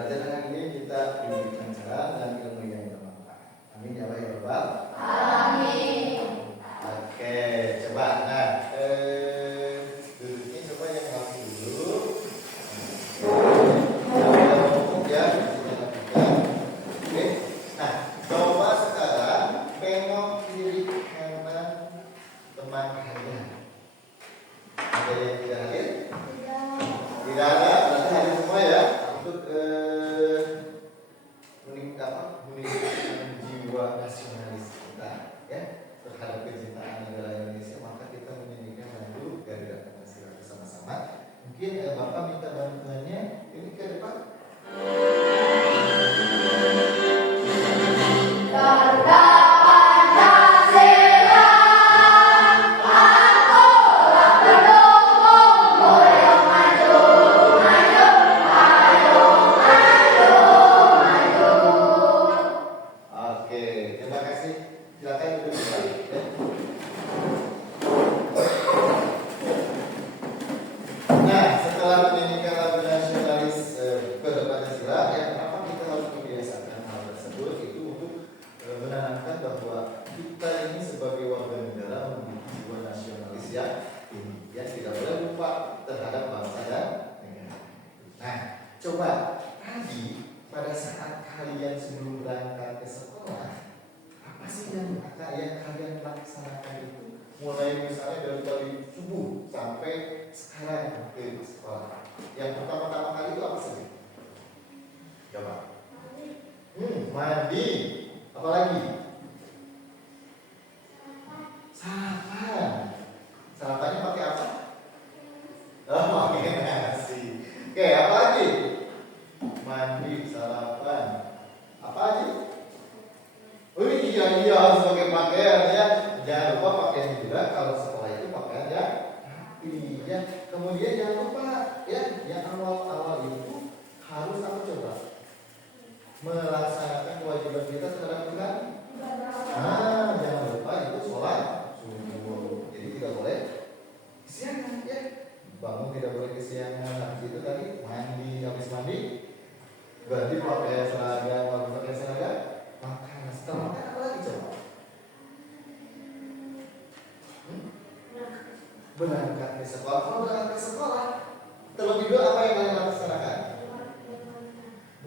pelajaran ini kita diberikan lancar dan ilmu yang bermanfaat. Amin ya Allah ya Rabbal. Amin. Oke, coba. Nah, duduknya coba yang rapi dulu. Ya, oke. Nah, coba sekarang tengok kiri kanan teman kalian. Ada yang tidak hadir? Tidak ada, berarti hadir semua ya. Untuk meningkatkan jiwa nasionalis kita ya terhadap kecintaan negara Indonesia, maka kita menyanyikan lagu Garuda Pancasila bersama-sama. Mungkin Bapak minta bantuannya ini ke depan. Garuda Pancasila, akulah pendukungmu yang maju, maju, ayo, maju, maju. Oke, terima kasih. Silakan duduk kembali. Ya. Nah, setelah menyanyikan lagu nasionalis Garuda Pancasila, yang pertama kita harus membiasakan hal tersebut itu untuk menanamkan bahwa kita ini sebagai warga negara memiliki jiwa nasionalis yang tinggi, yang tidak boleh lupa terhadap bangsa dan negara. Nah, coba tadi pada saat kalian sebelum berangkat ke sekolah, apa sih yang kalian laksanakan itu? Mulai misalnya dari subuh sampai sekarang ke sekolah. Yang pertama-tama kali itu apa sih? Coba. Mandi. Apalagi? Sarapan. Sarapannya pakai apa? Oh, pakai nasi. Oke, apa lagi? Mandi, sarapan. Apa aja? Oh iya harus pakai pakaian ya. Jangan lupa pakaian juga kalau sekolah itu pakaian ya rapi ya. Kemudian jangan lupa ya, yang awal-awal itu harus apa coba? Melaksanakan kewajiban kita terhadap Tuhan. Nah, jangan lupa itu sholat subuh. Jadi tidak boleh kesiangan ya. Bangun tidak boleh kesiangan. Habis itu tadi mandi, habis mandi ganti pakaian seragam, habis pakai seragam makan. Setelah makan apa lagi coba? Berangkat ke sekolah. Kalau berangkat ke sekolah, terlebih dulu apa yang kalian laksanakan?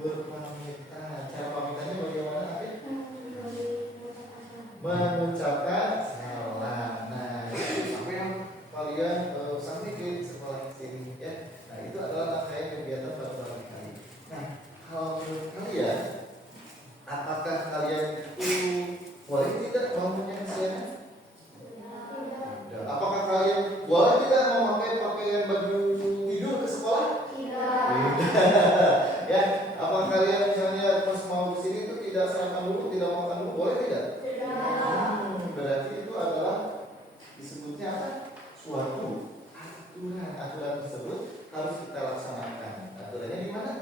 Berpamitan. Cara pamitannya bagaimana? Mengucapkan salam. Nah, sampai yang kalian sampai ke sekolah sini ya. Nah, itu adalah rangkaian kegiatan pertama kali. Nah, kalau menurut kalian, apakah kalian itu boleh tidak melakukan kesiangan? Apakah kalian boleh tidak memakai pakaian baju tidur ke sekolah? Tidak. Ya, apakah kalian misalnya pas mau ke sini itu tidak sarapan dulu, tidak makan dulu, boleh tidak? Tidak. Berarti itu adalah disebutnya apa? Suatu aturan tersebut harus kita laksanakan. Aturannya di mana?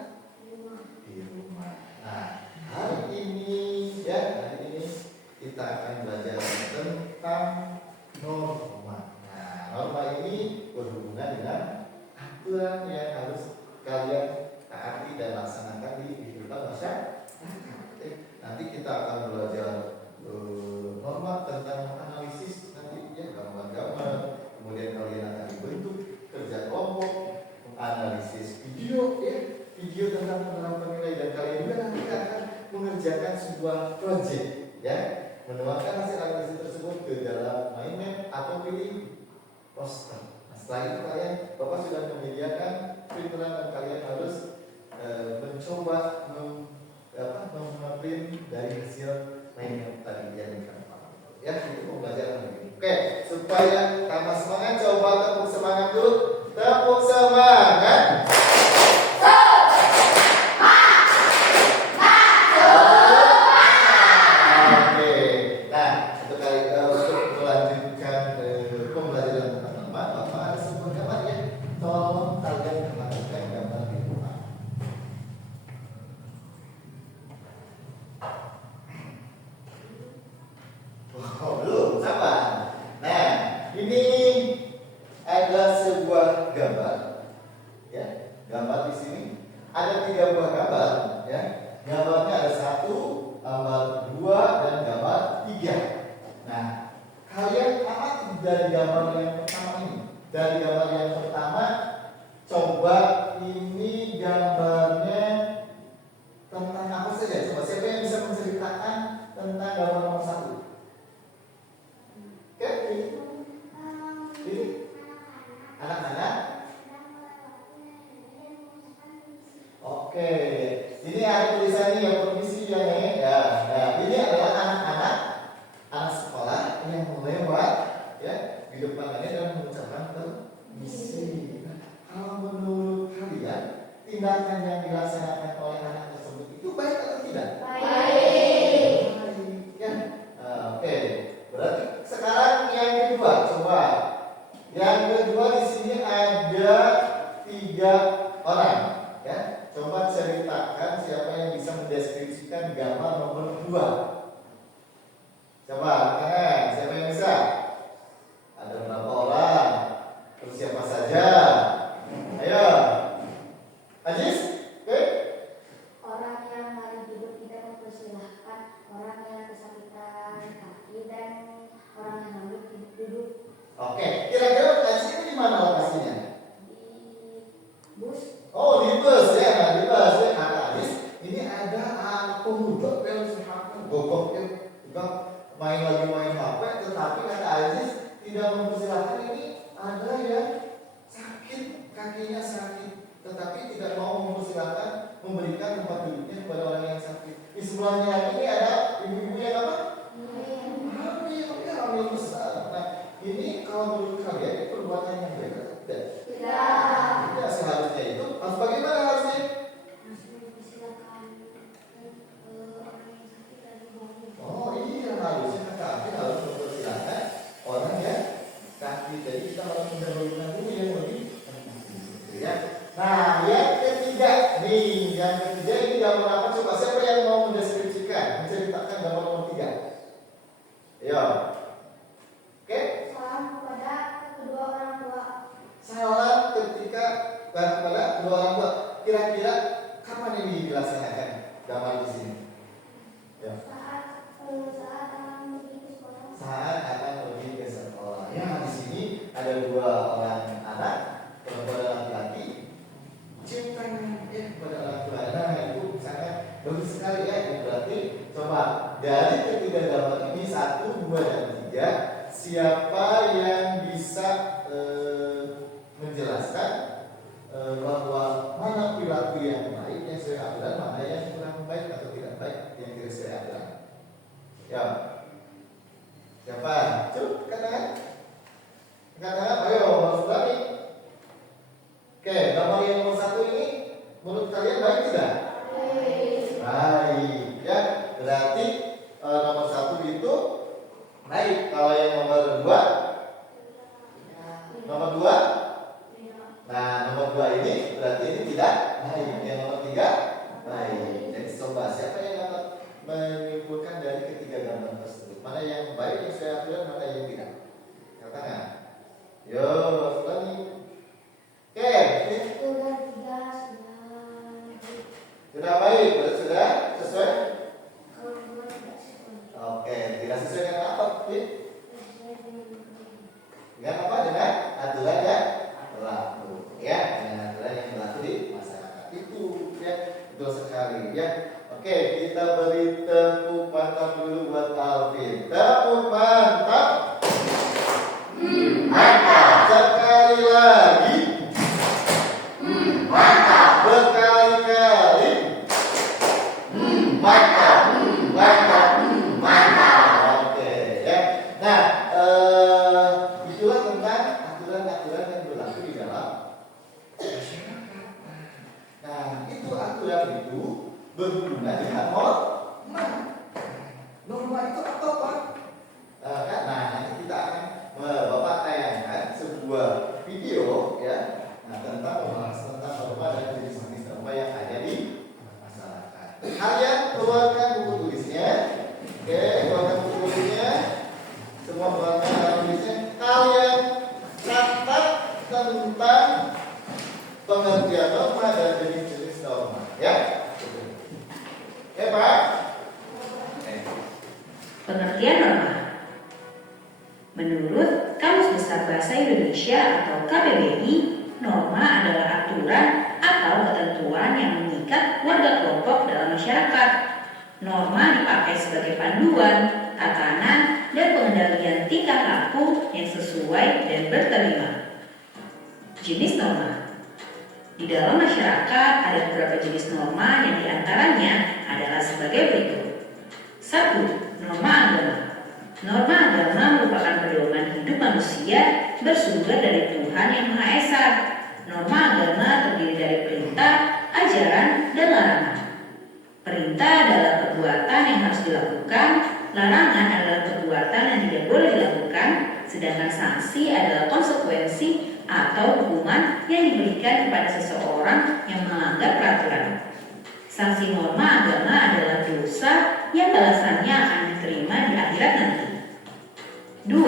Di rumah. Nah, hari ini kita akan belajar tentang norma. Nah, norma ini berhubungan dengan aturan yang harus kalian taati dan laksanakan di kehidupan masyarakat. Nanti kita akan belajar norma tentang analisis nanti ya, gambar-gambar. Kemudian kalian akan dibentuk kerja kelompok, analisis video ya, video tentang penerapan nilai, dan kalian juga nanti akan mengerjakan sebuah proyek ya, menuangkan hasil analisis tersebut ke dalam mind map atau pilih poster. Nah, setelah itu kalian Bapak sudah menyediakan printeran dan kalian harus mencoba memprint dari hasil mind map tadi yang kami pahami. Ya, itu pembelajaran ini. Oke, supaya tambah semangat, coba tepuk semangat dulu. Tepuk semangat. gambar, ya. Gambarnya ada 1, gambar 2, dan gambar 3. Nah, kalian amati dari gambar yang pertama ini. Dari gambar yang pertama, coba ini gambarnya tentang apa saja? Coba siapa yang bisa menceritakan tentang gambar nomor 1? Oke, ini anak-anak. Oke, ini ada tulisannya ya, permisi ya nih. Ya, nah, ini adalah anak-anak anak sekolah yang lewat ya di depan ini dan mengucapkan permisi. Nah, kalau menurut kalian tindakan yang dilaksanakan oleh anak tersebut itu baik atau tidak? Baik. Baik, ya. Oke, berarti sekarang yang kedua, coba. Yang kedua di sini ada 3 orang, ya. Coba ceritakan siapa yang bisa mendeskripsikan gambar nomor 2. Coba, siapa yang bisa? Ada berapa orang? Terus siapa saja? Ayo, Ajis, oke? Orang yang lagi duduk tidak mempersilahkan, orang yang kesakitan kaki, dan orang yang ngambil duduk Oke, kira-kira Ajis ini di mana lokasinya? di bus. Oh, di bus ya, nah, di bus ya. Kata Ajis, ini ada pemuda yang sehat, gogok ya, juga main HP, tetapi kata Ajis tidak mempersilahkan. Ini ada yang sakit, kakinya sakit, tetapi tidak mau mempersilahkan memberikan tempat duduknya kepada orang yang sakit. Di sebelahnya lagi ini ada ibu-ibu yang apa? Hamil besar. Nah, ini kalau menurut kalian ini perbuatan yang baik atau tidak? Tidak. Tidak, seharusnya itu harus bagaimana harusnya? Harus mempersilahkan orang yang sakit dan dibawa. Oh iya, harusnya kaki harus mempersilahkan orang yang kaki. Jadi kita harus mendahulukan dulu yang lebih penting, gitu ya. Nah, yang ketiga nih, yang ketiga ini gambar apa? Coba siapa yang mau mendeskripsikan, menceritakan gambar nomor 3? Ayo. Oke? Salam kepada kedua orang tua. Salam ketika kepada kedua orang tua. Kira-kira kapan ini dilaksanakan gambar di sini? Ya. Saat akan pergi ke sekolah. Saat akan pergi ke sekolah. Ya, di sini ada 2 orang anak, perempuan dan laki-laki. Ciumkan ya kepada orang tua. Nah, itu sangat bagus sekali ya. Itu berarti coba dari ketiga gambar ini 1, 2, dan 3, siapa yang bisa menjelaskan bahwa mana perilaku yang baik yang sesuai aturan, mana yang kurang baik atau tidak baik yang tidak sesuai aturan. Ya. Siapa? Coba katakan. Katakan, ayo harus berani. Oke, gambar yang nomor 1 ini menurut kalian baik tidak? Baik, ya. Berarti nomor 1 itu baik. Kalau yang nomor 2, nomor 2, nah nomor 2 ini berarti ini tidak baik. Yang nomor 3 baik. Jadi coba siapa yang dapat menyimpulkan dari ketiga gambar tersebut? Mana yang baik, yang sesuai aturan, mana yang tidak? Katakan. Yo, berani. Oke, ini sudah baik, berarti sudah sesuai. Oke, tidak sesuai dengan apa? Dengan apa? Dengan aturan yang berlaku, ya, dengan aturan yang berlaku di masyarakat itu, ya, betul sekali, ya. Oke, kita beri tepuk mantap dulu buat Alvin. Tepuk mantap. Mantap. Sekali lagi. Mantap. Berkali-kali. Mantap. Mantap. Mantap. Oke, ya. Nah, itulah tentang aturan-aturan yang berlaku di dalam masyarakat. Nah, itu aturan itu berhubungan dengan norma. Norma itu apa, Pak? Nah, nanti kita akan Bapak tayangkan sebuah video ya, nah, tentang pembahasan tentang norma dan jenis-jenis norma yang ada di masyarakat. Kalian keluarkan buku tulisnya. Oke, keluarkan buku tulisnya. Semua keluarkan buku tulisnya. Kalian catat tentang pengertian norma dan jenis-jenis norma, ya. Indonesia atau KBBI, norma adalah aturan atau ketentuan yang mengikat warga kelompok dalam masyarakat. Norma dipakai sebagai panduan, tatanan, dan pengendalian tingkah laku yang sesuai dan berterima. Jenis norma. Di dalam masyarakat ada beberapa jenis norma yang diantaranya adalah sebagai berikut. 1. Norma agama. Norma agama merupakan pedoman hidup manusia bersumber dari Tuhan Yang Maha Esa. Norma agama terdiri dari perintah, ajaran, dan larangan. Perintah adalah perbuatan yang harus dilakukan, larangan adalah perbuatan yang tidak boleh dilakukan, sedangkan sanksi adalah konsekuensi atau hukuman yang diberikan kepada seseorang yang melanggar peraturan. Sanksi norma agama adalah dosa yang balasannya akan diterima di akhirat nanti. 2.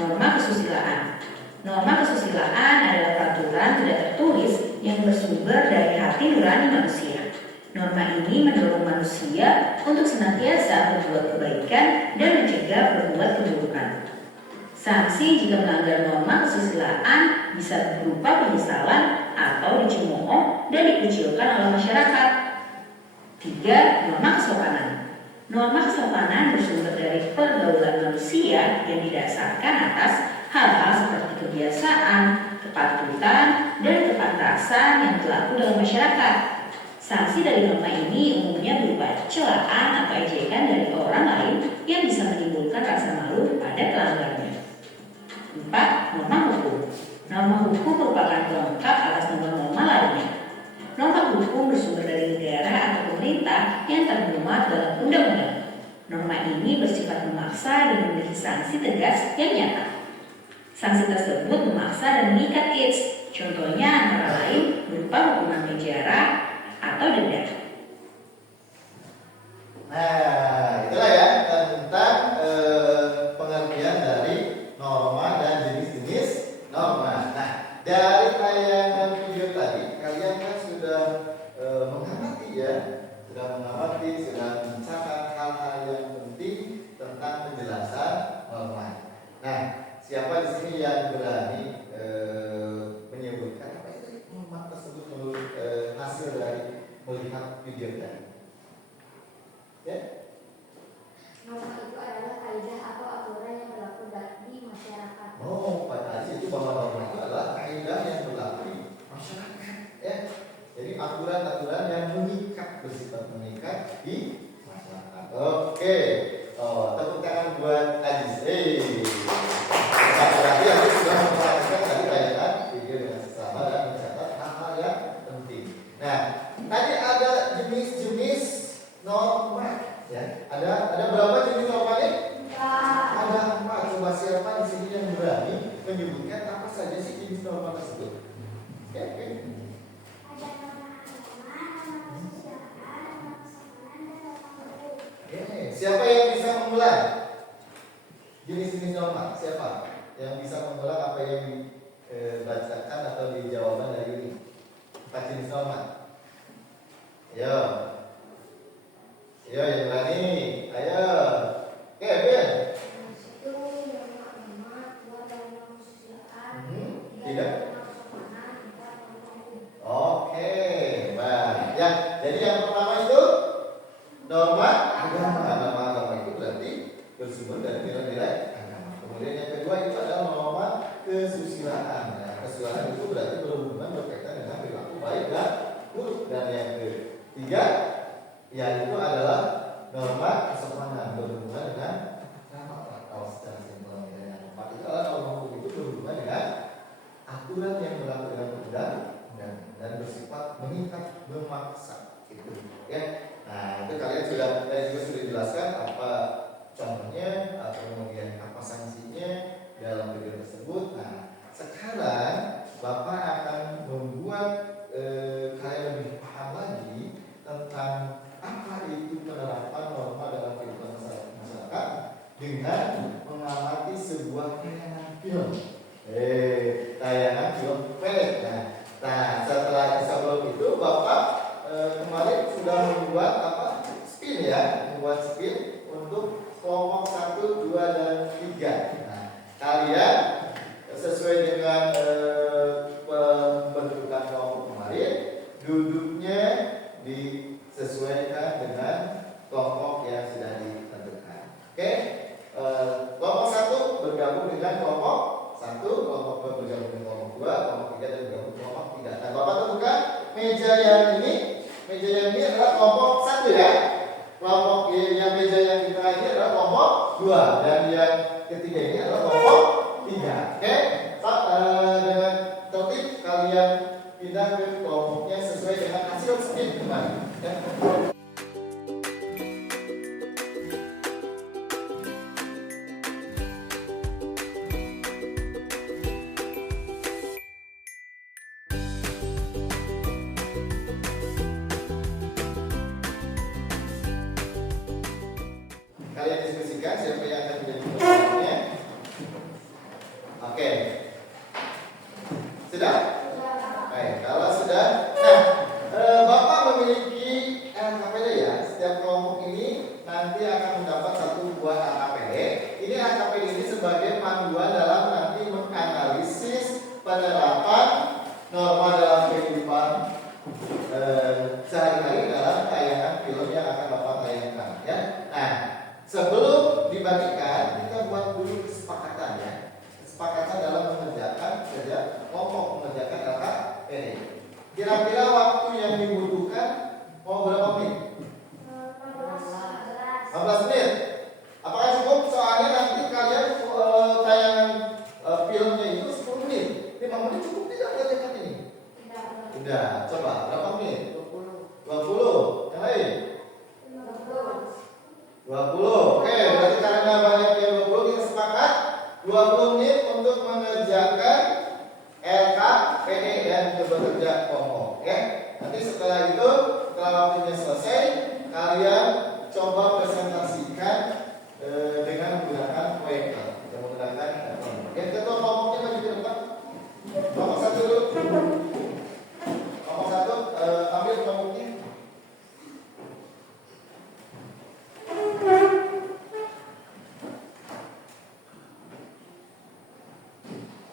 Norma kesusilaan. Norma kesusilaan adalah peraturan tidak tertulis yang bersumber dari hati nurani manusia. Norma ini mendorong manusia untuk senantiasa berbuat kebaikan dan mencegah berbuat keburukan. Sanksi jika melanggar norma kesusilaan bisa berupa penyesalan atau dicemooh dan dikucilkan oleh masyarakat. 3. Norma kesopanan. Norma kesopanan bersumber dari pergaulan manusia yang didasarkan atas hal-hal seperti kebiasaan, kepatutan, dan kepantasan yang berlaku dalam masyarakat. Sanksi dari norma ini umumnya berupa celaan atau ejekan dari orang lain yang bisa menimbulkan rasa malu pada pelanggarnya. 4. Norma hukum. Norma hukum merupakan pelengkap atas norma-norma lainnya. Norma hukum bersumber dari negara atau pemerintah yang termuat dalam undang-undang. Norma ini bersifat memaksa dan memiliki sanksi tegas yang nyata. Sanksi tersebut memaksa dan mengikat kids. Contohnya antara lain berupa hukuman penjara atau denda. Nah, itulah ya tentang pengertian dari norma dan jenis-jenis norma. Nah, dari tayangan video tadi kalian kan sudah mengamati ya, sudah mencatat hal-hal yang penting tentang penjelasan norma. Nah, siapa di sini yang berani menyebutkan apa itu norma tersebut menurut hasil dari melihat video tadi? Ya? Norma itu adalah kaidah atau aturan yang berlaku di masyarakat. Oh, Pak Aziz itu bahwa norma itu adalah kaidah yang berlaku di masyarakat. Ya, jadi aturan-aturan yang bersifat mengikat di masyarakat. Oke, tepuk tangan buat Aziz. Berarti aku sudah memperhatikan tadi tayangan video dengan sesama dan mencatat hal-hal yang penting. Nah, tadi ada jenis-jenis norma. Ya, ada berapa jenis norma ini? Ada 4. Coba siapa di sini yang berani menyebutkan apa saja sih jenis norma tersebut? Ya, oke. Ada norma agama, norma kesusilaan, norma kesopanan, dan norma hukum. Siapa yang bisa mengulang jenis-jenis norma? Siapa yang bisa mengulang apa yang dibacakan atau dijawaban dari ini? 4 jenis norma. Ayo, yang berani. Ayo. Kevin. Itu norma agama, 2 norma kesusilaan, 3 Tidak. norma kesopanan, 4 norma hukum. Oke, baik. Ya, jadi yang pertama itu norma agama. Norma agama itu berarti bersumber dari nilai-nilai agama. Kemudian yang kedua itu adalah norma kesusilaan. Nah, kesusilaan itu berarti berhubungan berkaitan dengan perilaku baik dan buruk. Dan yang ketiga, yaitu adalah norma kesopanan berhubungan dengan atau secara simpel. Dan yang keempat itu adalah norma hukum itu berhubungan dengan aturan yang berlaku dalam undang-undang dan bersifat mengikat, memaksa. Itu, ya. Nah, itu kalian juga sudah jelaskan apa contohnya atau kemudian apa sanksinya dalam video tersebut. Nah, sekarang Bapak akan membuat kalian lebih paham lagi tentang apa itu penerapan norma dalam kehidupan masyarakat dengan mengamati sebuah tayangan film. Tayangan film pendek. Nah, sebelum itu Bapak kemarin sudah membuat membuat spin untuk kelompok 1, 2, dan 3. Nah, kalian sesuai dengan ya. Kelompok yang meja yang kita ini adalah kelompok 2 dan yang ketiga ini adalah kelompok 3. Oke? Dengan tertib kalian pindah ke kelompoknya sesuai dengan hasil skip kemarin. Ya. Kalian diskusikan siapa yang akan menjadi pemenangnya. Oke. Sudah? Baik, kalau sudah, nah, Bapak memiliki LKPD ya. Setiap kelompok ini nanti akan mendapat 1 buah LKPD. Ini LKPD ini sebagai panduan dalam nanti menganalisis penerapan norma dalam kehidupan sehari-hari dalam tayangan film yang akan Bapak tayangkan ya. Nah, sebelum dibagikan, kita buat dulu kesepakatan ya. Kesepakatan dalam mengerjakan kerja kelompok, mengerjakan LKPD. Kira-kira waktu yang dibutuhkan mau berapa menit? 15 menit. Apakah cukup? Soalnya nanti kalian tayangan filmnya itu 10 menit. 5 menit cukup tidak kerjakan ini? Tidak. Coba berapa menit? 20. Yang lain? 20. Oke, berarti karena banyak yang 20, kita sepakat 20 menit untuk mengerjakan LKPD dan bekerja kelompok. Oke. Nanti setelah itu, setelah waktunya selesai, kalian coba presentasikan dengan menggunakan proyektor, menggunakan Oke, ketua kelompoknya maju ke depan. Kelompok 1 dulu. Kelompok 1 ambil kelompoknya.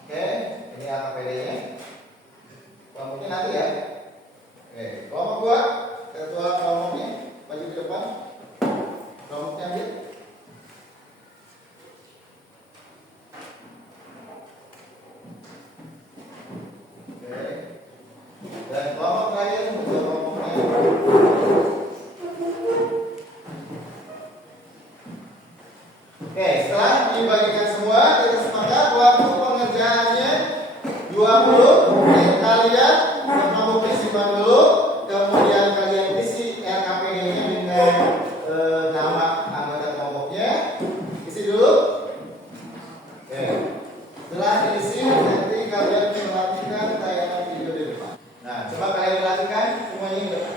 Oke, ini LKPD-nya. Kelompoknya nanti ya. Oke, kelompok 2, ketua kelompoknya maju ke depan. Kelompoknya ambil. Oke. Dan kelompok terakhir ketua kelompoknya. Oke, setelah dibagikan semua, kita sepakat waktu pengerjaannya 20 menit. Kalian kelompoknya simpan dulu, kemudian kalian isi LKPD-nya dengan nama anggota kelompoknya. Isi dulu. Oke. Setelah diisi, nanti kalian melatihkan tayangan video di depan. Nah, coba kalian lakukan semuanya di depan.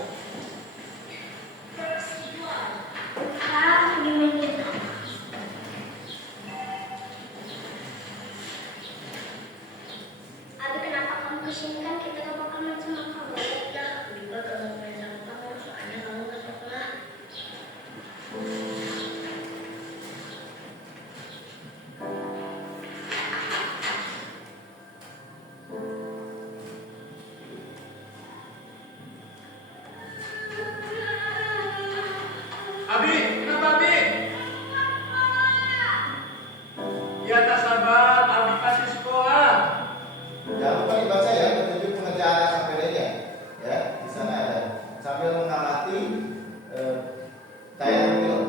Abi, kenapa kamu kesini? Kan kita gak bakal main sama kamu. Ya, juga gak mau main sama kamu, soalnya kamu gak sekolah. Abi, kenapa Abi? Ya tak sabar, Abi pasti sekolah. Jangan lupa dibaca ya petunjuk pengerjaan LKPD-nya. Ya, di sana ada. Sambil mengamati tayangan film.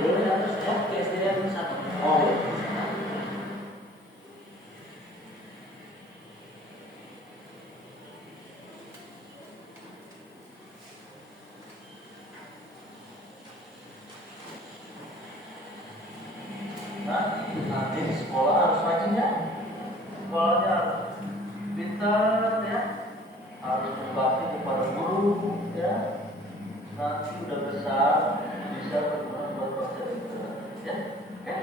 dulu ya, terus ya, di SDM 1. Oh, iya. Nah, nanti di sekolah harus rajin ya. Sekolahnya harus pintar ya, harus berbakti kepada guru ya. Nanti udah besar bisa berguna buat bangsa dan negara ya. Oke?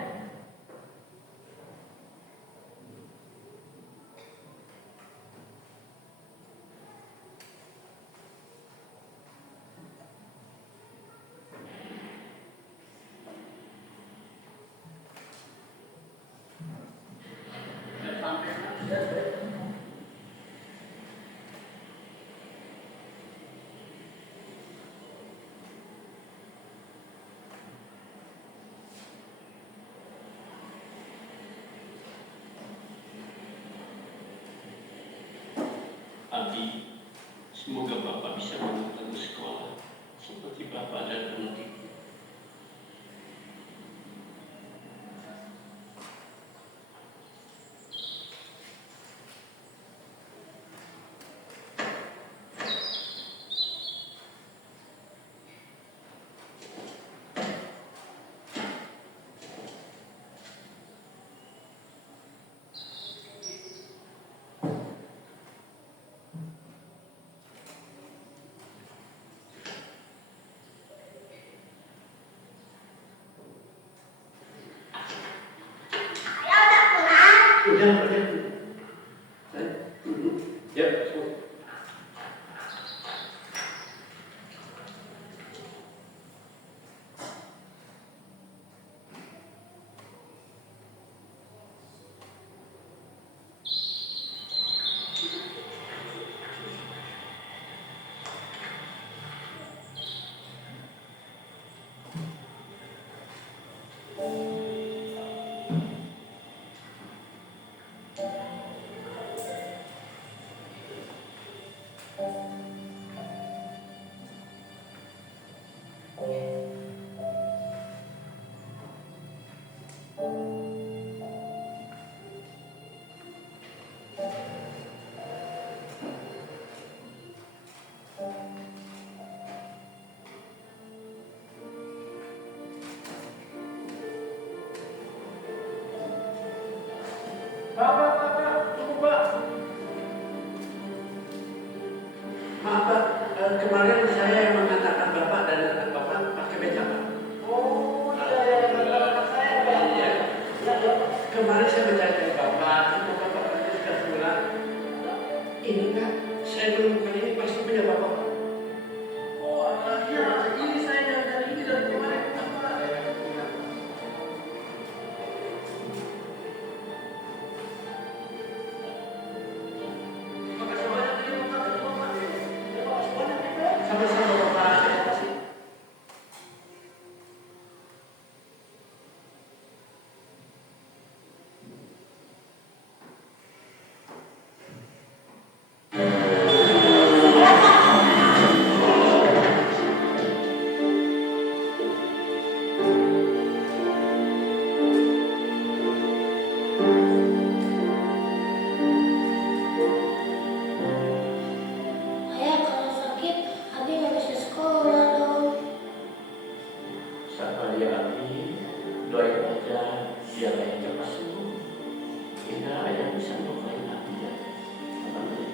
Abi, semoga Bapak bisa menemukan sekolah seperti Bapak dan Nanti. Udah, saya duduk. Ya, Bapak, tunggu Pak. Maaf Pak, kemarin saya yang mengatakan Bapak dan anak Bapak pakai beca Pak. Oh iya, benar saya ya. Iya. Kemarin saya baca dari Bapak, itu Bapak sudah bilang, ini Pak, saya menemukan ini pasti punya Bapak. Oh iya, ini saya yang dari ini dari kemarin Bapak. Makasih banyak ini Bapak. Makasih banyak ya Pak. Sama-sama Bapak, terima kasih. Ayah kalau sakit, Abi nggak bisa sekolah dong. Sabar ya Abi, doain aja biar ayah cepat sembuh. Kita ayah bisa ngelupain Abi ya. Sabar ya.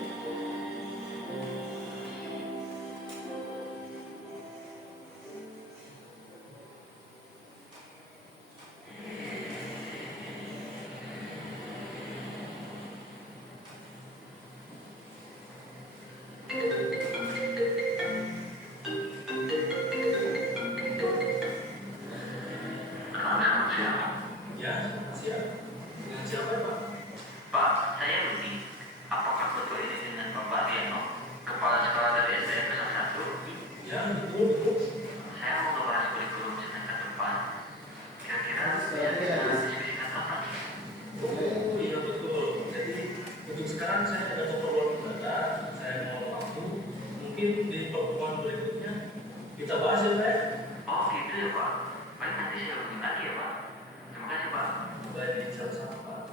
Ya, siap. Dengan siapa Pak? Pak, saya Budi. Apakah betul ini dengan Bapak Diano, Kepala Sekolah dari SDN Besar 1? Ya, betul. Saya mau membahas kurikulum semester depan. Kira-kira Saya bisa kira bisa. diskusikan apa nih? Iya betul. Jadi untuk sekarang saya ada keperluan mendadak, saya mau waktu. Mungkin di pertemuan berikutnya kita bahas ya Pak. Oh gitu ya Pak. Baik, nanti saya hubungi lagi ya Pak. Terima kasih Pak. Baik, sama-sama Pak.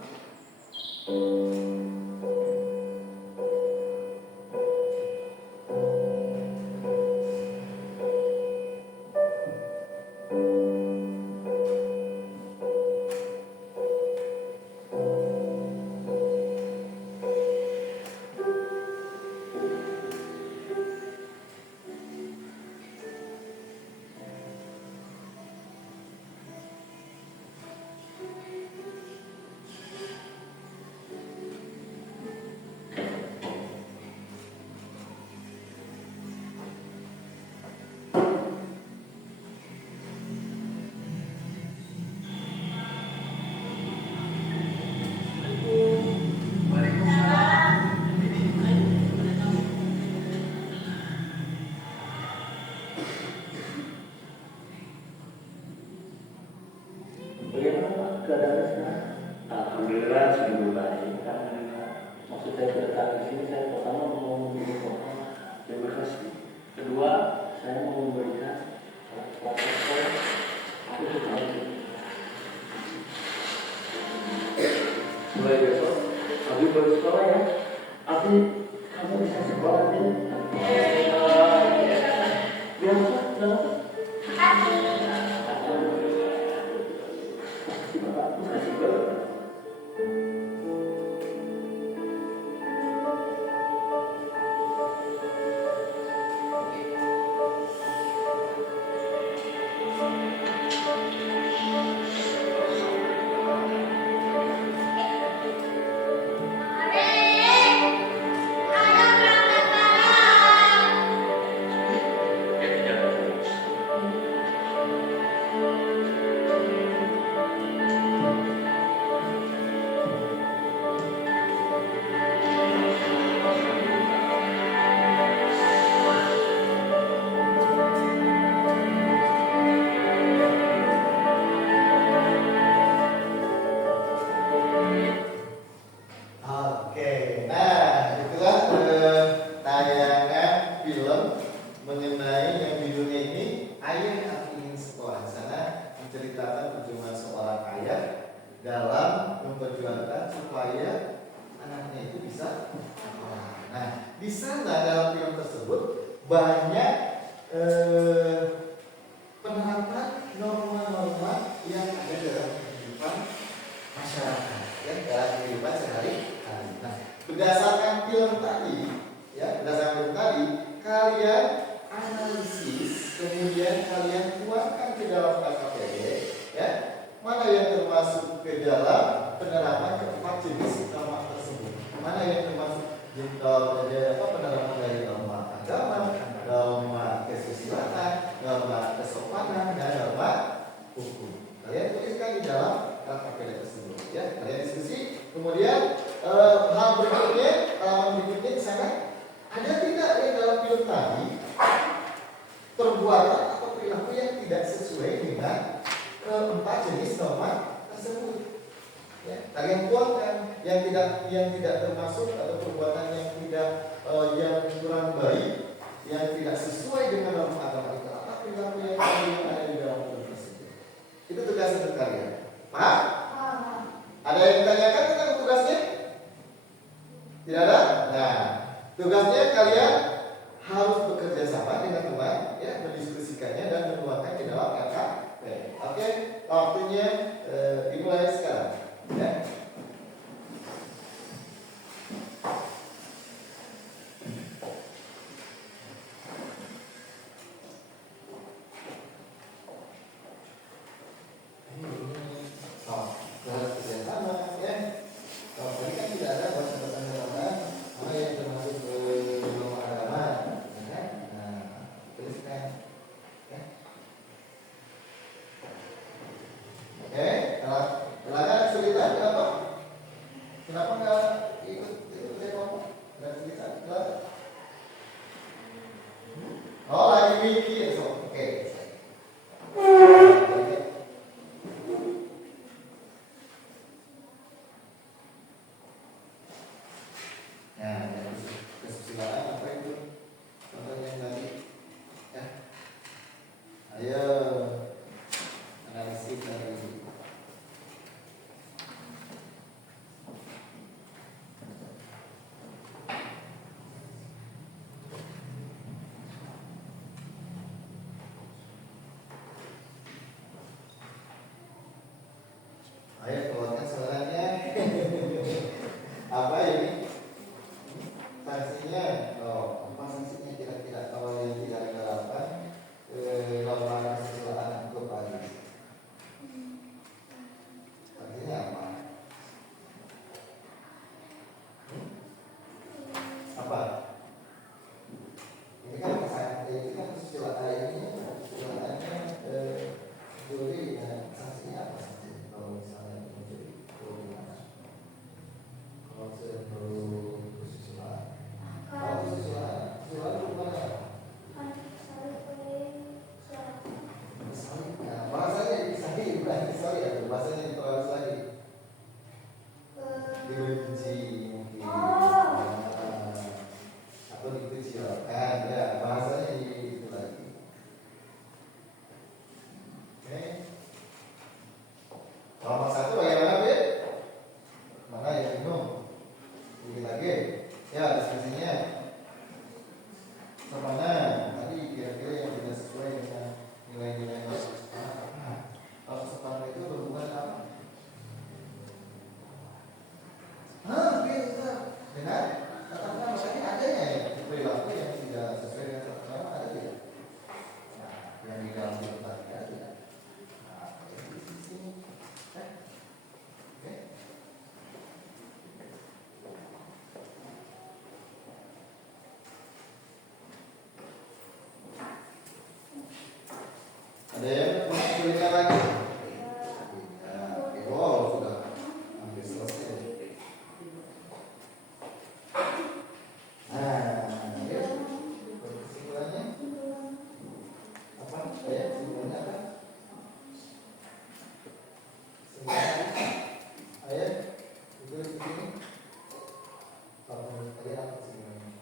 Bagaimana Pak keadaannya sekarang? Alhamdulillah sudah membaik. Alhamdulillah. Maksud saya datang di sini, saya pertama mau memberikan terima kasih. Kedua, saya mau memberikan protokol untuk kamu. Mulai besok, Abi baru sekolah ya. Abi, kamu bisa sekolah ya? Biasa, biasa. Oke, nah itulah tayangan film mengenai yang judulnya ini Ayah Aku Ingin Sekolah. Di sana menceritakan perjuangan seorang ayah dalam memperjuangkan supaya anaknya itu bisa sekolah. Nah, di sana dalam film tersebut banyak penerapan norma-norma yang ada dalam kehidupan masyarakat, ya, dalam kehidupan sehari-hari. Nah, berdasarkan film tadi, kalian analisis, kemudian kalian tuangkan ke dalam KKPD, ya, mana yang termasuk ke dalam penerapan keempat jenis norma tersebut, mana yang termasuk penerapan dari norma agama, norma kesusilaan, norma kesopanan, dan norma hukum. Kalian tuliskan di dalam KKPD tersebut, ya. Kalian diskusi. Kemudian hal berikutnya, halaman berikutnya di sana ada tidak yang dalam film tadi perbuatan atau perilaku yang tidak sesuai dengan keempat jenis norma tersebut. Ya, kalian tuangkan yang tidak termasuk atau perbuatan yang tidak yang kurang baik, yang tidak sesuai dengan norma agama itu, apa perilaku yang ada di dalam film tersebut. Itu tugas untuk kalian. Paham? Ada yang ditanyakan tentang tugasnya? Tidak ada? Nah, tugasnya kalian harus bekerja sama dengan teman, ya, mendiskusikannya dan menuangkan di dalam KKP. Oke, waktunya dimulai sekarang. Ya. Ada yang masih kesulitan lagi? Ya, oke. Oh, sudah hampir selesai. Nah, ya. Kesimpulannya apa? Ya, kesimpulannya apa? Kesimpulannya, ayat itu di sini. Kalau menurut kalian apa kesimpulannya?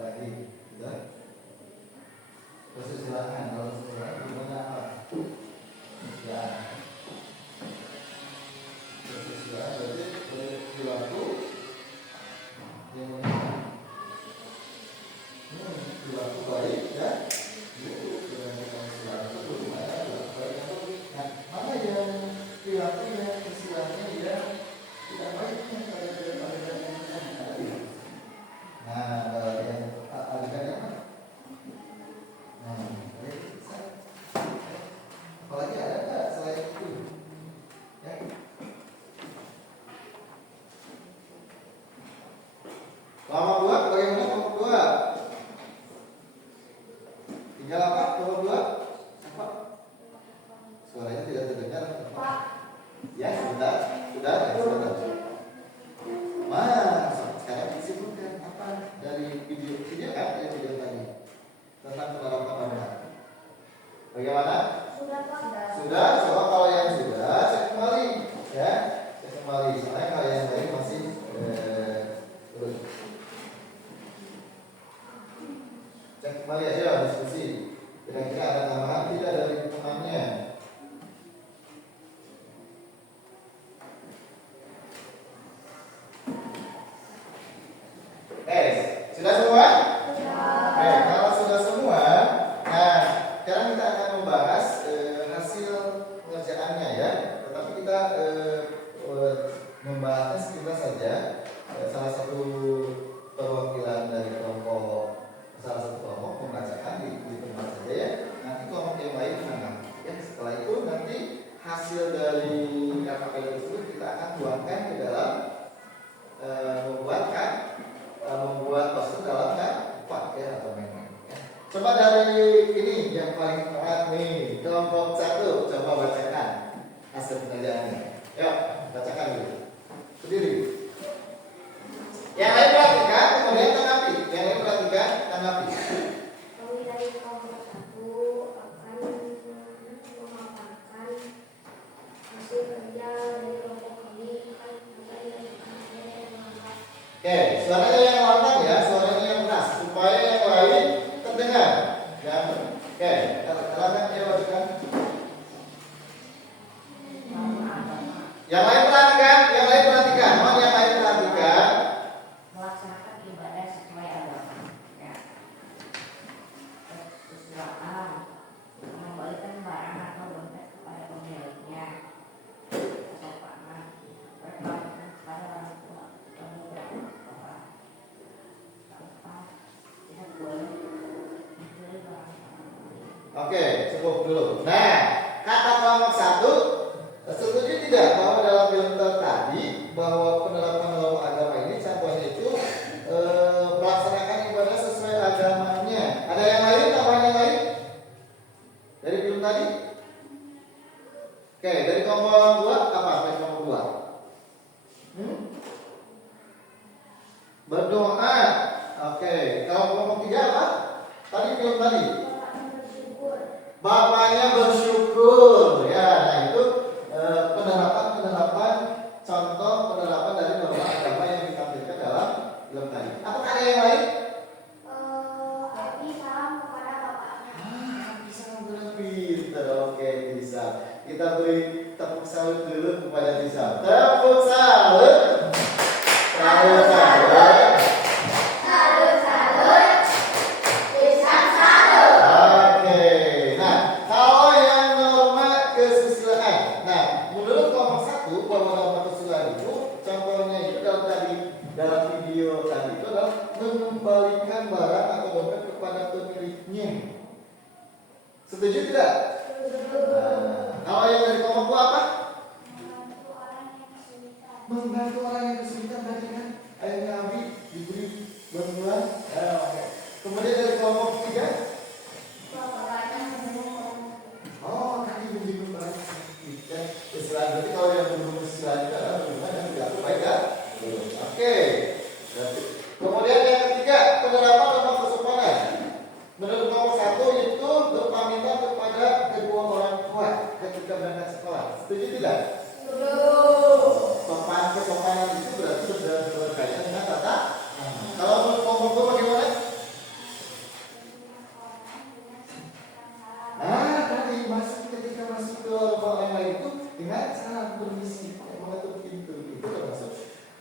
Lagi, sudah. Kesusilaan, kalau kesusilaan gimana apa? Ya, kesusilaan berarti perilaku yang menyenangkan. Perilaku baik ya. Dengan kesusilaan itu gimana? Perilaku baik atau nah, mana yang perilakunya kesusilaannya dia tidak baiknya kalau dia pada yang nah, kalau yang adegannya apa? Nah, apalagi ada nggak selain itu? Ya. Kelompok dua, bagaimana kelompok dua? Tinggal apa? Kelompok dua? Apa? Suaranya tidak terdengar. Ya, sudah, ya, sudah. Mas, sekarang disebutkan apa dari video kan? Dari video tadi tentang penerapan norma. Bagaimana? Sudah. Coba kalau yang sudah, saya kembali, ya, saya kembali. Soalnya kalau yang lain masih terus. Cek kembali aja diskusi. Kira-kira ada tambahan tidak dari temannya? Sudah semua? Oke, kalau sudah semua, nah sekarang kita akan membahas hasil pengerjaannya ya. Tetapi kita membahasnya sekitar saja. Salah satu perwakilan dari kelompok, salah satu kelompok membacakan di tempat saja ya. Nanti kelompok yang lain menanggapi. Ya, setelah itu nanti hasil dari KKP tersebut kita akan tuangkan ke dalam membuat poster dalam kuat ya atau memang. Ya. Coba dari ini yang paling tepat nih, kelompok 1, coba bacakan hasil pengerjaannya. Yuk, bacakan dulu. Berdiri. Yang lain perhatikan, kemudian tanggapi. Yang lain perhatikan, tanggapi. Kami dari kelompok 1 akan memaparkan hasil kerja dari kelompok kami. Oke, suaranya yang lantang ya, suaranya yang keras supaya yang lain terdengar. Dan oke, silakan dia bacakan. Yang lain perhatikan, mohon yang lain perhatikan. Melaksanakan ibadah sesuai agama, ya. Kesusilaan, mengembalikan barang atau dompet kepada pemiliknya, kesopanan, berkewajiban kepada orang tua, tidak boleh mencuri barang. Oke, cukup dulu. Nah, kata kelompok 1 setuju tidak bahwa dalam filter tadi bahwa penerapan norma agama ini contohnya itu melaksanakan ibadah sesuai agamanya. Ada yang lain, tambahan yang lain dari film tadi? Oke, dari kelompok 2 apa? Dari kelompok 2 berdoa. Oke, kalau kelompok 3 apa? Tadi film tadi bapaknya bersyukur ya. Nah itu penerapan contoh penerapan dari norma agama yang ditampilkan dalam film tadi. Apakah ada yang lain? Abi salam kepada bapaknya. Bisa bilang pinter. Oke, bisa. Kita beri tepuk salut dulu kepada Bisa. Tepuk salut. Salut. Dalam video tadi itu adalah mengembalikan barang atau dompet kepada pemilik berikutnya. Setuju tidak? Nah, kalau yang dari kelompok 2 apa? Membantu orang yang kesulitan tadi kan? Ayahnya Abi diberi bantuan. Oke. Kemudian dari kelompok 3. Oh, tadi memberi orang yang sakit. Ya, istilah berarti kalau yang belum istilah itu adalah hubungan yang tidak baik ya. Oke. Kemudian yang ketiga, penerapan norma kesopanan. Menurut kelompok 1 itu berpamitan kepada kedua orang tua ketika berangkat sekolah. Setuju tidak? Sopan kesopanan itu berarti berkaitan dengan tata. Kalau menurut kelompok 2 bagaimana? Tadi ketika masuk ke orang lain itu dengan salam permisi, mengetuk pintu itu termasuk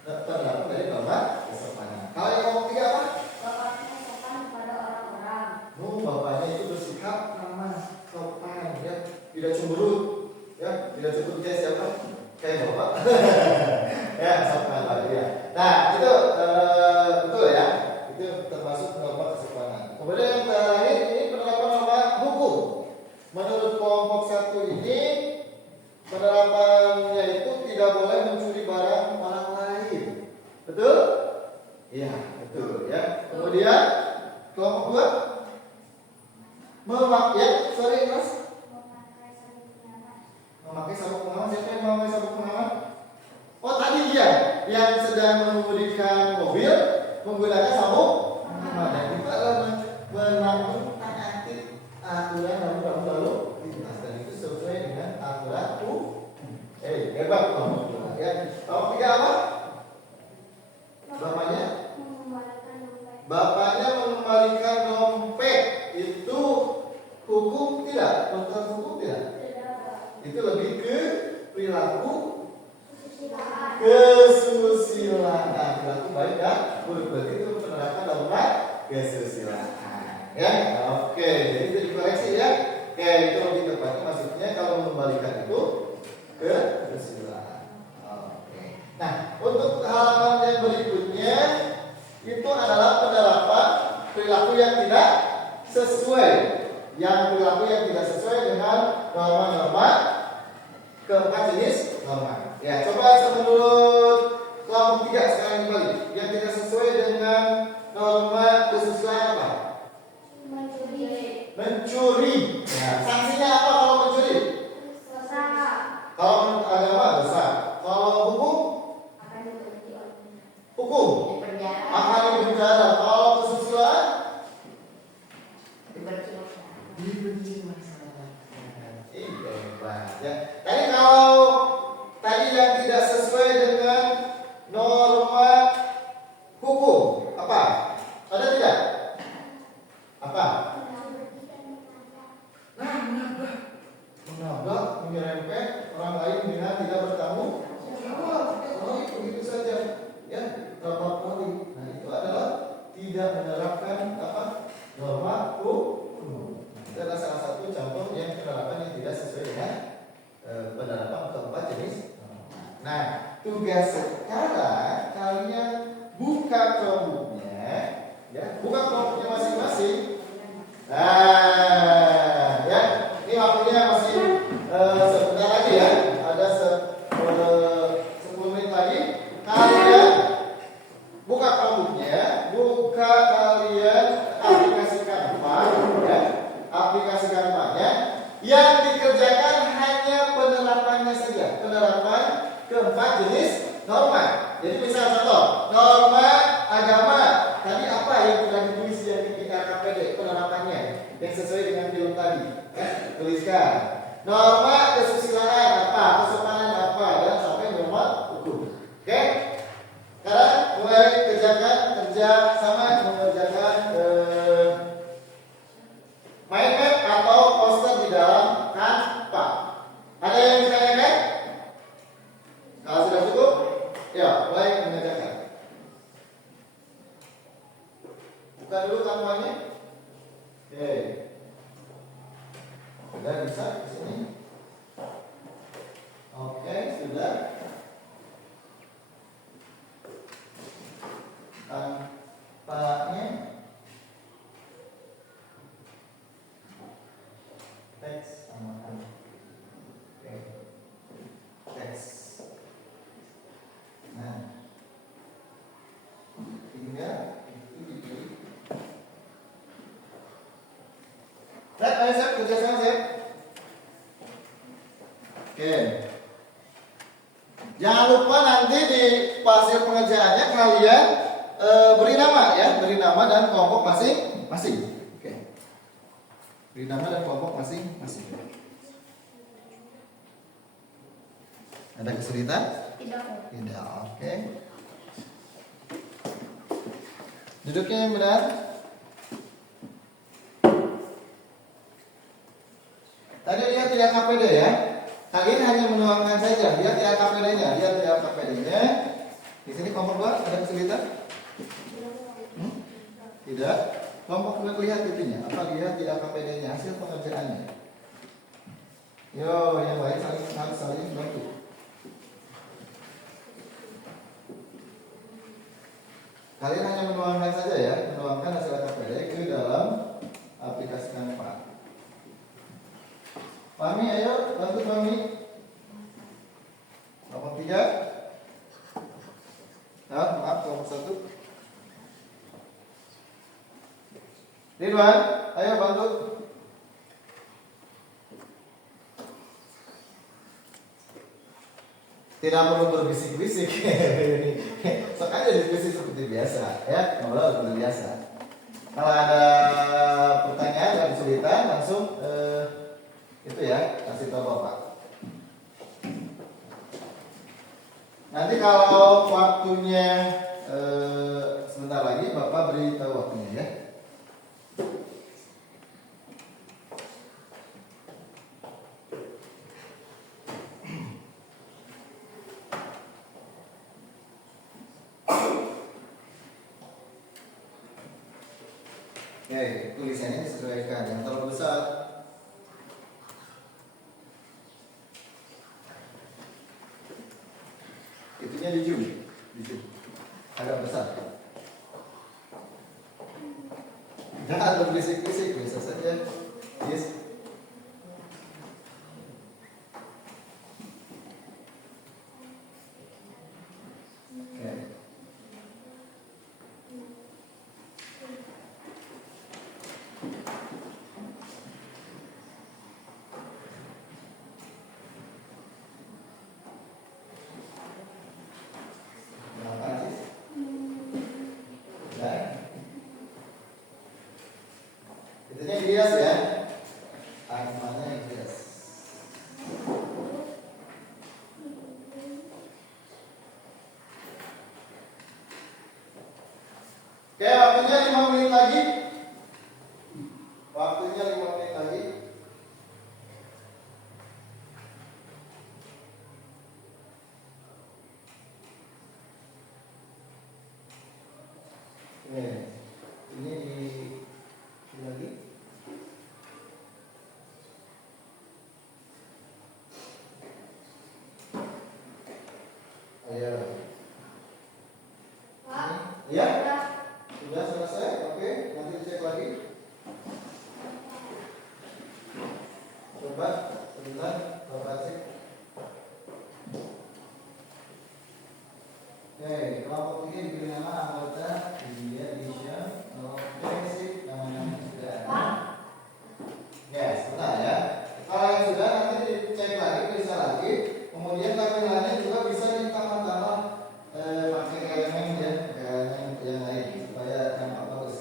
terdapat dari norma kesopanan. Kalau yang kelompok 3 apa? Bapaknya sopan kepada orang-orang. Bapaknya itu bersikap ramah, sopan, ya, tidak cemberut, ya, tidak cemberut kayak siapa? Kayak bapak. Ya, sopan lagi ya. Nah, itu betul ya. Itu termasuk norma kesopanan. Kemudian yang terakhir ini penerapan norma hukum. Menurut kelompok 1 ini penerapannya itu tidak boleh mencuri barang orang lain. Betul? Iya, betul ya. Kemudian kelompok 2 memakai sabuk pengaman. Siapa yang memakai sabuk pengaman? Oh, tadi dia yang sedang mengemudikan mobil menggunakan sabuk pengaman. Dan itu adalah menaati aturan lalu lintas dan itu sesuai dengan aturan hebat kelompok 2 ya. Kelompok 3 apa? Bapaknya mengembalikan dompet. Itu hukum tidak? Konten hukum tidak? Itu lebih ke perilaku kesusilaan. Perilaku baik ya. Berarti itu penerapan norma kesusilaan. Ya, oke. Jadi itu dikoreksi ya. Oke, itu lebih tepatnya maksudnya kalau mengembalikan itu ke kesusilaan. Oke. Nah, untuk halaman yang berikutnya itu adalah penerapan perilaku yang tidak sesuai. Yang perilaku yang tidak sesuai dengan norma-norma keempat jenis norma. Ya, coba menurut kelompok 3 sekarang kembali. Yang tidak sesuai dengan norma kesusilaan apa? Mencuri. Ya, sanksinya apa kalau mencuri? Dosa. Kalau menurut agama dosa. Kalau hukum? Hukum akan dipenjara. Kalau kesusilaan? Dibenci masyarakat. Hebat ya. Tadi kalau tadi yang tidak sesuai dengan norma hukum apa? Ada tidak? Apa? Menabrak, menyerempet orang lain dengan tidak bertanggung jawab. Oh, itu begitu saja. Ya, berapa kali. Nah, itu adalah tidak menerapkan apa? Norma hukum. Itu adalah salah satu contoh yang penerapan yang tidak sesuai dengan penerapan keempat jenis. Nah, tugas sekarang kalian buka kelompoknya, ya, buka kelompoknya masing-masing. Nah, ya, ini waktunya masih sebentar lagi ya, ada 10 menit lagi. Kalian buka kelompoknya, buka kalian aplikasi Canva, ya, aplikasi Canva-nya. Yang dikerjakan hanya penerapannya saja, penerapan keempat jenis norma. Jadi misal contoh, norma agama. Tadi apa yang sudah ditulis yang di RKPD penerapannya yang sesuai dengan film tadi? Tuliskan. Norma kesusilaan apa, kesopanan apa, dan sampai norma hukum. Oke? Sekarang mulai kerjakan kerja sama mengerjakan mind map atau poster di dalam Canva. Ada yang ditanyakan? Kalau sudah cukup, ya mulai mengerjakan. Buka dulu Canva-nya. Oke. Sudah bisa di sini. Oke, sudah. Tampaknya Teks tambahkan. Oke. Teks. Nah, tinggal itu dipilih. Ayo Sep, kerja sama Sep. Oke. Jangan lupa nanti di hasil pengerjaannya kalian beri nama ya, beri nama dan kelompok masing-masing. Oke. Beri nama dan kelompok masing-masing. Ada kesulitan? Tidak. Tidak. Oke. Duduknya yang benar. Tadi lihat di KPD ya. Kalian hanya menuangkan saja. Lihat di KPD-nya, lihat di KPD-nya. Di sini kelompok 2 ada kesulitan? Tidak. Kelompok 2 lihat itunya. Apa lihat di KPD-nya hasil pengerjaannya? Yo, yang lain saling bantu. Kalian hanya menuangkan saja ya, menuangkan hasil KPD ke dalam aplikasi Canva. Mami, ayo bantu Mami. Kelompok 3. Maaf, kelompok 1. Ridwan, ayo bantu. Tidak perlu berbisik-bisik. Sekali diskusi seperti biasa, ya, ngobrol seperti biasa. Kalau ada pertanyaan dan kesulitan, langsung itu ya, kasih tahu Bapak. Nanti kalau waktunya sebentar lagi, Bapak beritahu waktunya ya. Oke, tulisannya disesuaikan, yang terlalu besar. Itunya di zoom, agak besar. Jangan berbisik-bisik, bisa saja. Yes. Oke. Itunya Ilyas ya. Namanya Ilyas. Oke, waktunya 5 menit lagi. Waktunya 5 menit lagi. Oke, ini di lagi. Ayo. Iya? Sudah selesai? Oke, nanti dicek lagi. Coba sebentar, Bapak cek. Oke, kelompok ini diberi nama anggota India Edition. Oke, sip, namanya sudah ada. Ya, sebentar ya. Kalau yang sudah nanti dicek lagi, bisa lagi. Kemudian kameranya juga bisa ditambah-tambah pakai elemen ya, elemen yang lain supaya nampak bagus.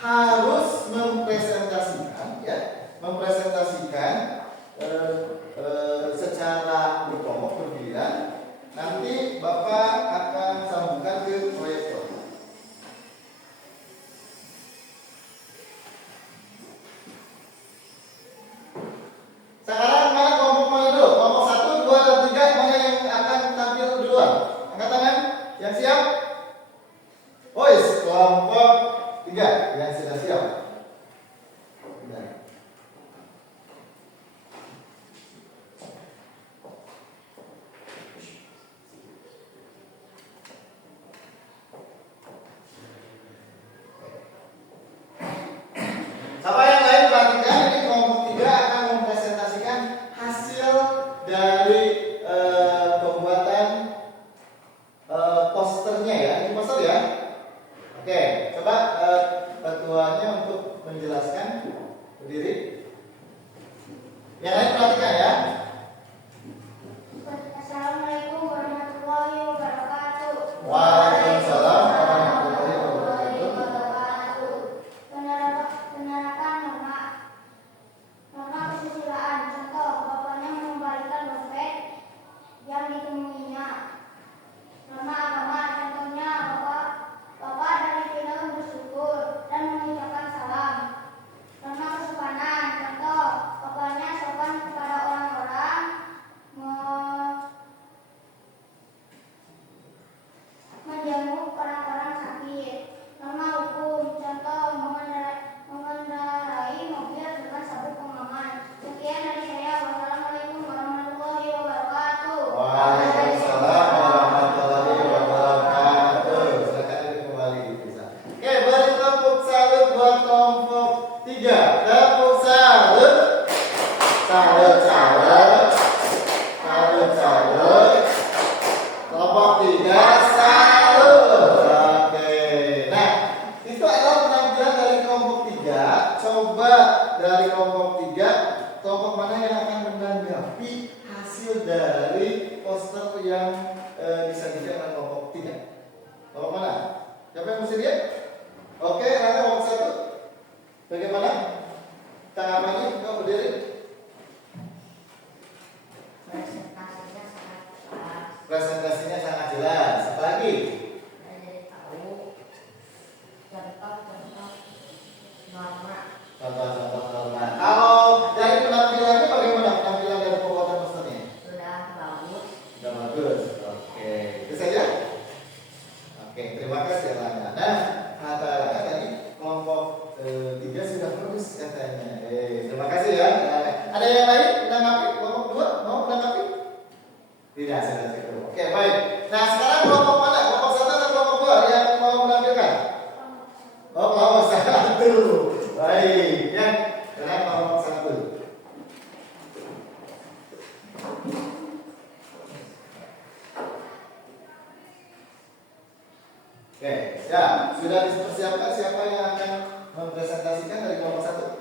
harus mempresentasikan secara berkelompok bergiliran. Nanti Bapak akan sambungkan ke proyektor. Sekarang mana kelompok mana dulu? Kelompok 1, 2, dan 3 mana yang akan tampil duluan? Angkat tangan. Yang siap? Boys, kelompok 3 yang sudah siap. Nah. Siapa yang lain perhatikan, ini kelompok 3 akan mempresentasikan hasil dari pembuatan posternya ya. Ini poster ya. Oke, coba ketuanya untuk menjelaskan, berdiri. Yang lain perhatikan ya. Assalamualaikum warahmatullahi wabarakatuh. Waalaikumsalam warahmatullahi wabarakatuh. Penerapan norma kesusilaan. Contoh, bapaknya mengembalikan dompet yang ditemuinya. Norma agama. Contohnya, bapak dari film bersyukur dan mengucapkan salam. Norma kesopanan. Contoh, bapaknya sopan kepada orang-orang, menjenguk orang-orang sakit. Norma hukum. Contoh, mengendarai mobil dengan sabuk pengaman. Sekian dari saya. Wassalamualaikum warahmatullahi wabarakatuh. Waalaikumsalam warahmatullahi wabarakatuh. Silakan duduk kembali bisa. Oke, beri tepuk salut buat kelompok 3. Tepuk salut. Salut, salut. Salut, salut. Kelompok 3 salut. Oke. Nah, itu adalah penampilan dari kelompok 3. Coba dari kelompok 3, kelompok mana yang akan menanggapi hasil dari poster yang disajikan oleh kelompok 3? Kelompok mana? Siapa yang mesti lihat? Oke, ada kelompok 1. Bagaimana? Tanggapannya, kau berdiri. Presentasinya sangat jelas. Presentasinya sangat jelas. Apalagi? Saya jadi tahu contoh-contoh norma. Contoh-contoh norma. Kalau dari penampilannya bagaimana? Penampilan dari pembuatan posternya? Sudah bagus. Sudah bagus. Oke, itu saja. Oke, terima kasih Lana. Nah, kata tadi kelompok 3 sudah bagus katanya. Terima kasih ya. Ada yang lain menanggapi? Kelompok 2 mau menanggapi? Tidak, sudah cukup. Oke, baik. Nah, sekarang kelompok mana? Kelompok 1 atau kelompok 2 yang mau menampilkan? Oh, kelompok 1. Baik, ya. Sekarang kelompok 1. Oke, ya. Sudah dipersiapkan siapa yang akan mempresentasikan dari kelompok 1?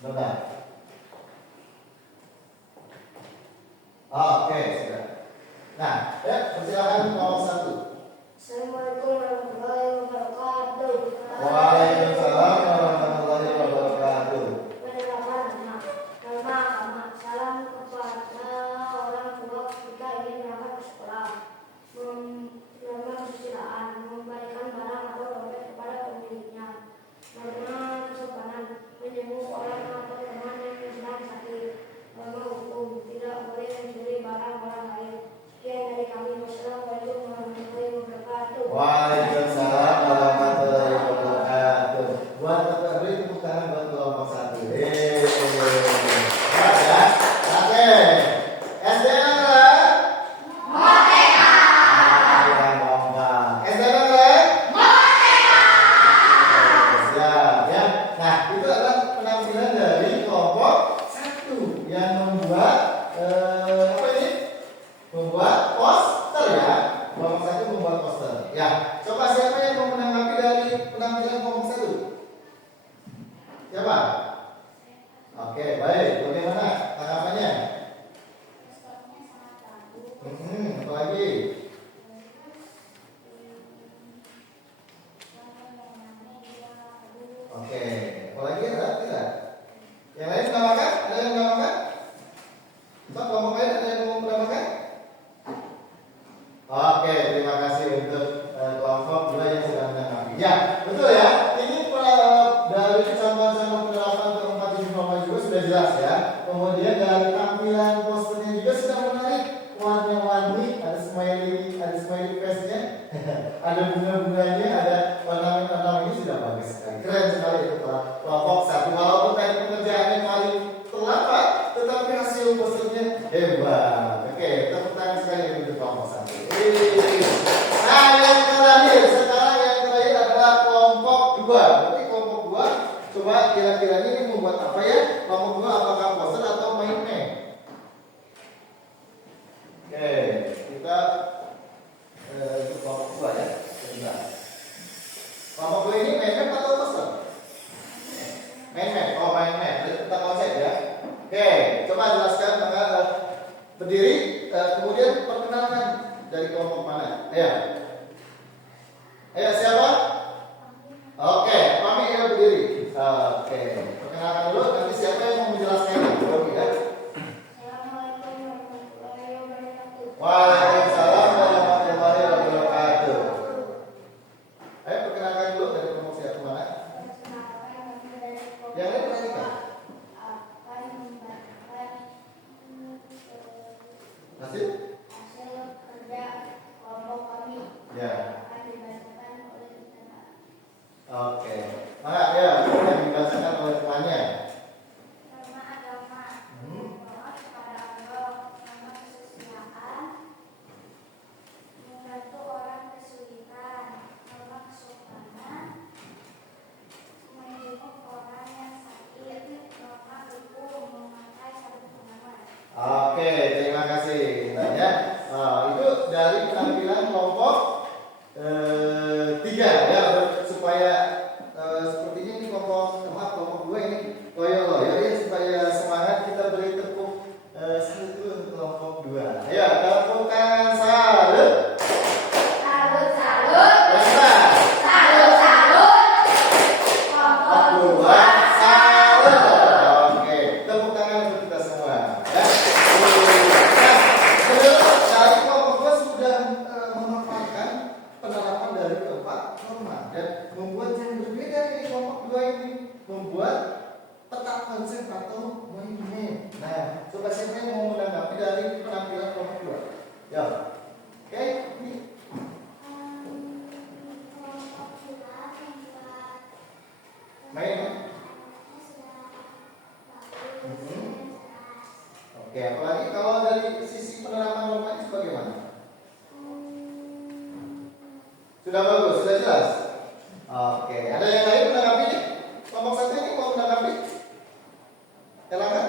Bentar. Oke, sudah. Nah, ya, persilakan kelompok 1. Assalamualaikum warahmatullahi wabarakatuh. Waalaikumsalam warahmatullahi wabarakatuh. Penerapan norma agama. Salam kepada orang tua ketika ingin berangkat ke sekolah. Norma kesusilaan. Mengembalikan barang atau dompet kepada pemiliknya. Norma kesopanan. Menjenguk orang atau teman yang sedang sakit. Norma hukum. Tidak boleh mencuri barang orang lain. Sekian dari kami. Wassalamualaikum warahmatullahi wabarakatuh. Waalaikumsalam warahmatullahi wabarakatuh. Buat beri tepuk tangan buat kelompok 1. Ya. Oke. SD adalah Merdeka. SD adalah Merdeka. Siap ya. Nah, itu adalah penampilan dari kelompok 1 yang membuat apa ini? Membuat poster ya. Kelompok 1 membuat poster. Ya, coba siapa yang mau menanggapi dari penampilan kelompok 1? Siapa? Oke, baik. Bagaimana tanggapannya? Apa lagi? Ya, betul ya. Ini dari contoh-contoh penerapan keempat ini norma juga sudah jelas ya. Kemudian dari tampilan posternya juga sudah menarik, warna-warni, ada smiley face-nya, ada bunga-bunganya, ada ornamen-ornamennya, sudah bagus sekali. Keren sekali itu kelompok satu. Walaupun tadi pengerjaannya paling terlambat, tetapi hasil posternya hebat. Oke, tepuk tangan sekali untuk kelompok satu. Nah, yang terakhir adalah kelompok 2. Berarti kelompok 2 coba kira-kira ini membuat apa ya? Kelompok 2 apakah poster atau main map? Oke, kita itu kelompok 2 ya. Sebentar. Kelompok 2 ini main map atau poster? Main map. Oh, main map. Jadi kita konsep ya. Oke, coba jelaskan maka berdiri kemudian perkenalkan dari kelompok mana? Ayo siapa? Oke, kami ya berdiri. Oke, perkenalkan dulu. Nanti siapa yang mau menjelaskannya? Oke ya. Assalamualaikum warahmatullahi wabarakatuh. Waalaikumsalam warahmatullahi wabarakatuh. Ayo perkenalkan dulu dari kelompok siapa mana? Yang lain perhatikan. Hasil kerja kelompok kami ya. akan dibacakan oleh kita. Oke. Maka ya, yang dibacakan oleh temannya. Nama agama, mohon kepada Allah, nama kesusilaan, membantu orang kesulitan, nama kesopanan, menjenguk orang yang sakit, nama hukum, memakai sabuk pengaman. Oke, terima kasih. Ya, itu dari tampilan kelompok 3 ya, supaya sepertinya ini kelompok 2 ini loyo-loyo ya, supaya semangat kita beri tepuk salut dulu untuk kelompok 2. Ayo, tepukan salut. Salut, salut, Basta. salut, salut, kelompok Kelompok 2 salut. Oke, tepuk tangan untuk kita semua. Ya. Dari kelompok 2 sudah memanfaatkan penerapan dari keempat norma dan membuat yang berbeda dari kelompok 2 ini, membuat peta konsep atau mindmap. Nah, coba siapa yang mau menanggapi dari penampilan kelompok 2? Ya. Oke, ini main. Oke, apalagi kalau dari sisi penerapan normanya bagaimana? Sudah bagus, sudah jelas. Oke, ada yang lain menanggapi ini? Kelompok 1 ini mau menanggapi? Elangga?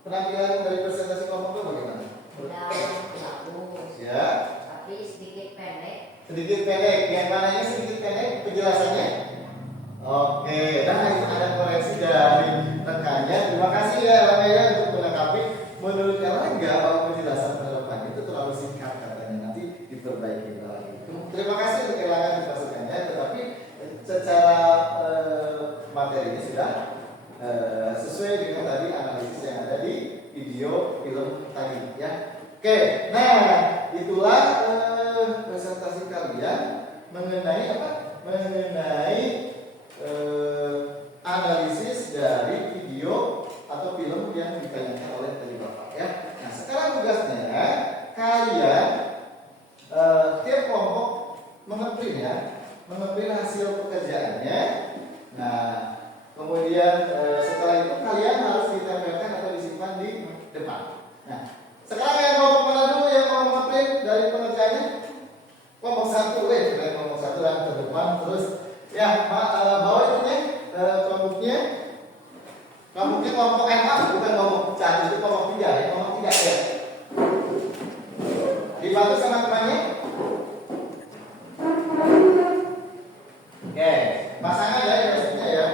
Penampilan dari presentasi kelompok 2 bagaimana? Udah bagus. Ya, Tapi sedikit pendek. sedikit pendek. Yang mananya sedikit pendek penjelasannya? Oke, nah itu ada koreksi dari rekannya. Terima kasih ya Elangga ya untuk melengkapi. Menurut Elangga bahwa penjelasan penerapan itu terlalu singkat katanya, nanti diperbaiki lagi. Terima kasih untuk Elangga atas masukannya, tetapi secara materinya sudah sesuai dengan tadi analisis yang ada di video film tadi ya. Oke, nah itulah presentasi kalian mengenai apa? Mengenai analisis dari video atau film yang ditanyakan oleh tadi Bapak ya. Nah, sekarang tugasnya kalian tiap kelompok mengeprint ya, mengeprint hasil pekerjaannya. Nah, kemudian setelah itu kalian harus ditempelkan atau disimpan di depan. Nah, sekarang yang kelompok mana dulu yang mau mengeprint dari pengerjaannya? Kelompok 1 dari kelompok 1 dan ke depan terus ya, bawa itunya kelompoknya kelompok MA bukan kelompok 1, itu kelompok 3 ya, kelompok 3 ya. Dibantu sama temannya. Oke, pasangan ya maksudnya ya.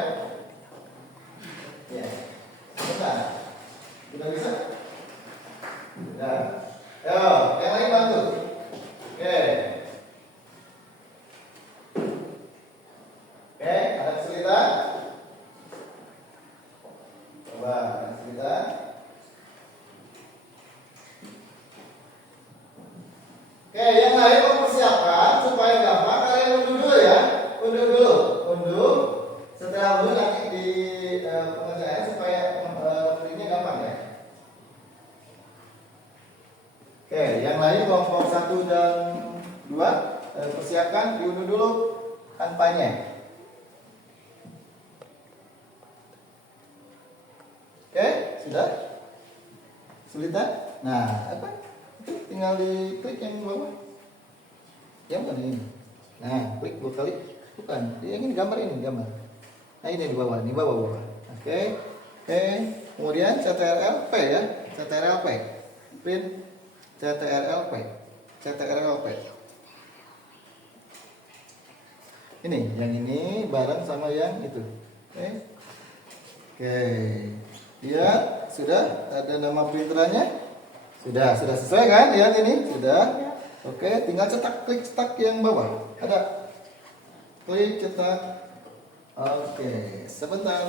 Ya. Bisa. Sudah bisa? Sudah. Yo, yang lain bantu. Oke. Oke, ada kesulitan? Coba, ada kesulitan? Oke, persiapkan, diunduh dulu tanpanya. Oke, sudah? Sulitan? Nah, apa? Itu tinggal diklik yang bawah. Yang mana ini? Nah, klik 2 kali. Bukan, yang ini gambar ini, gambar. Nah, ini di bawah, di bawah. Oke. Oke. Kemudian CTRL-P ya. CTRL-P. Print CTRL-P. CTRL-P. Ini, yang ini bareng sama yang itu. Oke. Oke. Lihat, sudah ada nama printerannya? Sudah sesuai kan? Lihat ini, sudah. Oke, tinggal cetak, klik cetak yang bawah. Ada. Klik cetak. Oke, sebentar.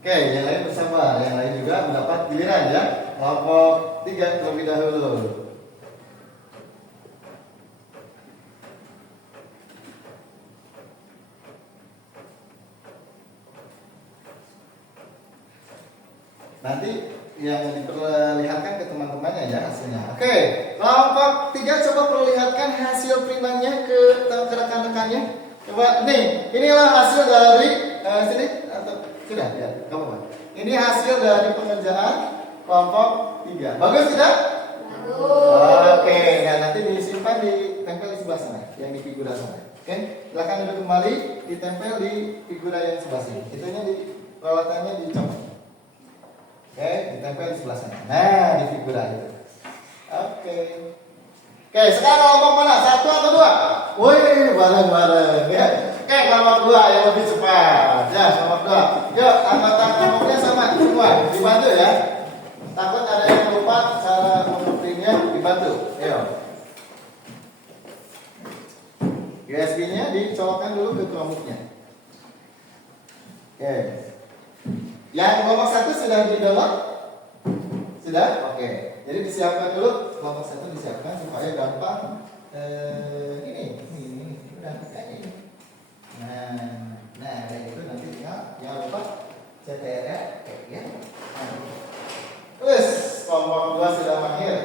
Oke, yang lain bersama, yang lain juga mendapat giliran ya. Kelompok 3 terlebih dahulu. Nanti yang diperlihatkan ke teman-temannya ya hasilnya. Oke, kelompok 3 coba perlihatkan hasil printnya ke rekan-rekannya. Coba nih, inilah hasil dari sini atau sudah ya, kamu Pak. Ini hasil dari pengerjaan kelompok 3. Bagus tidak? Bagus. Oke, nah nanti disimpan ditempel di sebelah sana, yang di figura sana. Oke, silakan duduk kembali, ditempel di figura yang sebelah sini. Itunya di peralatannya dicopot. Oke, ditempel di sebelah sana. Nah, di figura itu. Oke. Oke, sekarang kelompok mana? 1 atau 2? Wih, bareng-bareng ya. Oke, kelompok 2 yang lebih cepat. Ya, kelompok 2. Yuk, anggota kelompoknya sama semua. Dibantu ya. Takut ada yang lupa cara mengeprintnya, dibantu. Ayo. USB-nya dicolokkan dulu ke kelompoknya. Oke. Yang kelompok 1 sudah di-download? Sudah? Oke. Jadi disiapkan dulu, kelompok 1 disiapkan supaya gampang. Ini. Udah kayak ini. Nah, kayak gitu nanti tinggal jangan lupa CTRL ya. Terus kelompok 2 sudah mahir.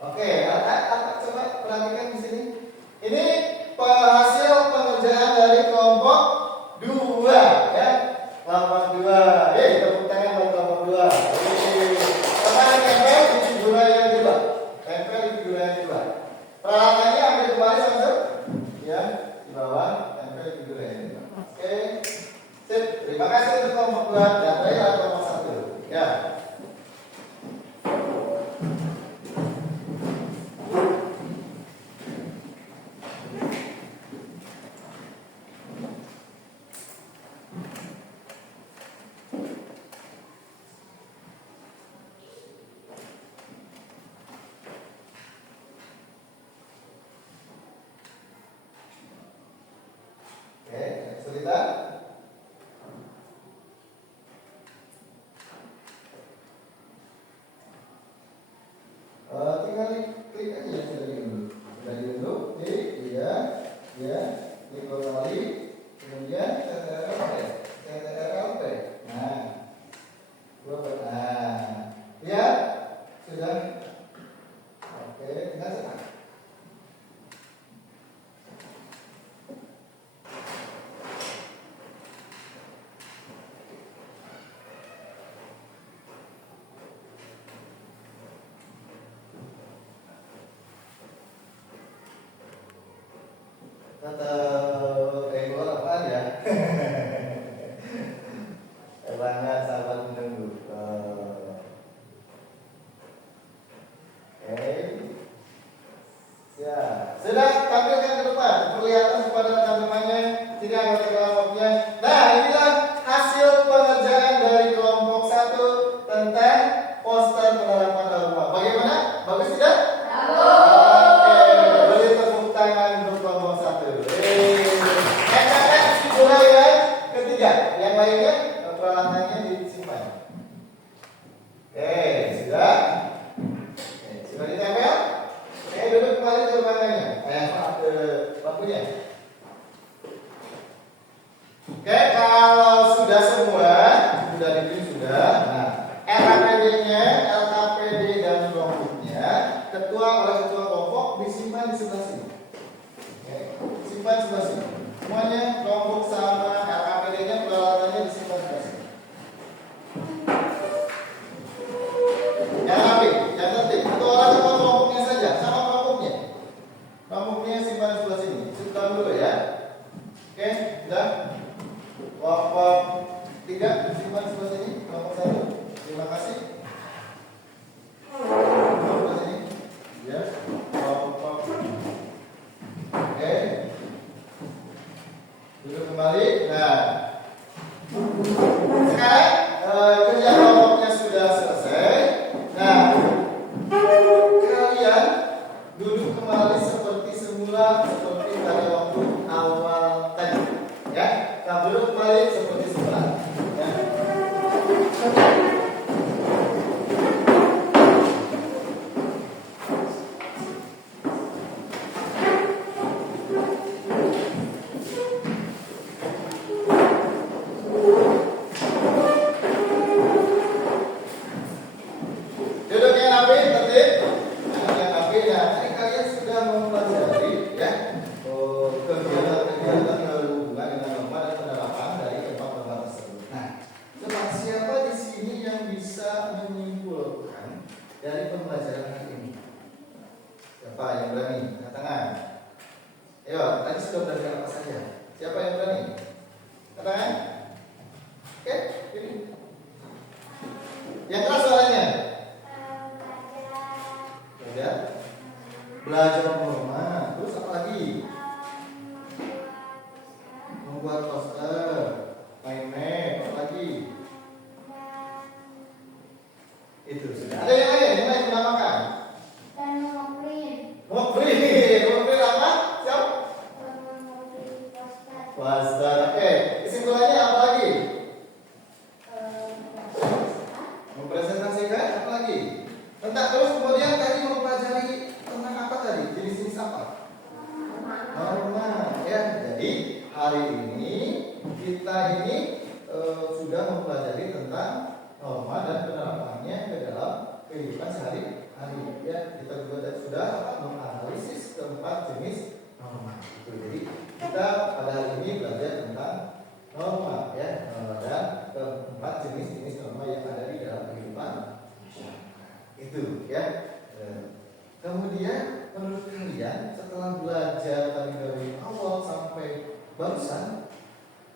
Oke, coba perhatikan di sini. Ini hasil pengerjaan dari kelompok 2 ya. Kelompok 2. Tepuk tangan buat kelompok 2. Coba tempel di figura yang kedua. Tempel di figura yang kedua. Peralatannya ambil kembali langsung. Ya, di bawah tempel di figura yang kedua. Oke. Sip. Terima kasih untuk kelompok 2 dan baiklah kelompok 1. Ya. Kesulitan? Tinggal klik aja yang sudah diunduh. Sudah diunduh, klik, iya, klik kembali, kemudian CTRL-P. Nah, lihat, sudah. Oke, tinggal cetak. Atau keluar apaan ya? Bangga sahabat menunggu. Oke. Ya, sudah tampilkan ke depan, perlihatkan kepada rekan-rekannya, tidak anggota kelompoknya. Nah, inilah hasil pengerjaan dari kelompok 1 tentang poster penerapan norma. Bagaimana? Bagus tidak? Bagus. Oke, beri tepuk tangan untuk kelompok 1. Siapa yang berani? Angkat tangan. Ayo, tadi sudah belajar apa saja? Siapa yang berani? Angkat tangan. Oke, ini. Yang keras suaranya. Belajar norma. Terus apa lagi? Membuat poster, main map, apa lagi? Itu sudah. Ada yang lain menamakan? Dan memprint. Memprint apa? Siap? Memprint poster. Poster. Oke. Kesimpulannya apa lagi? Mempresentasikan apa lagi? Terus kemudian tadi mempelajari tentang apa tadi? Jenis-jenis apa? Norma. Ya. Jadi hari ini kita sudah mempelajari tentang norma dan penerapannya ke dalam kehidupan sehari-hari. Ya, kita juga sudah menganalisis keempat jenis norma. Jadi kita pada hari ini belajar tentang norma, ya, dan keempat jenis-jenis norma yang ada di dalam kehidupan masyarakat. Itu, ya. Kemudian menurut kalian setelah belajar tadi dari awal sampai barusan,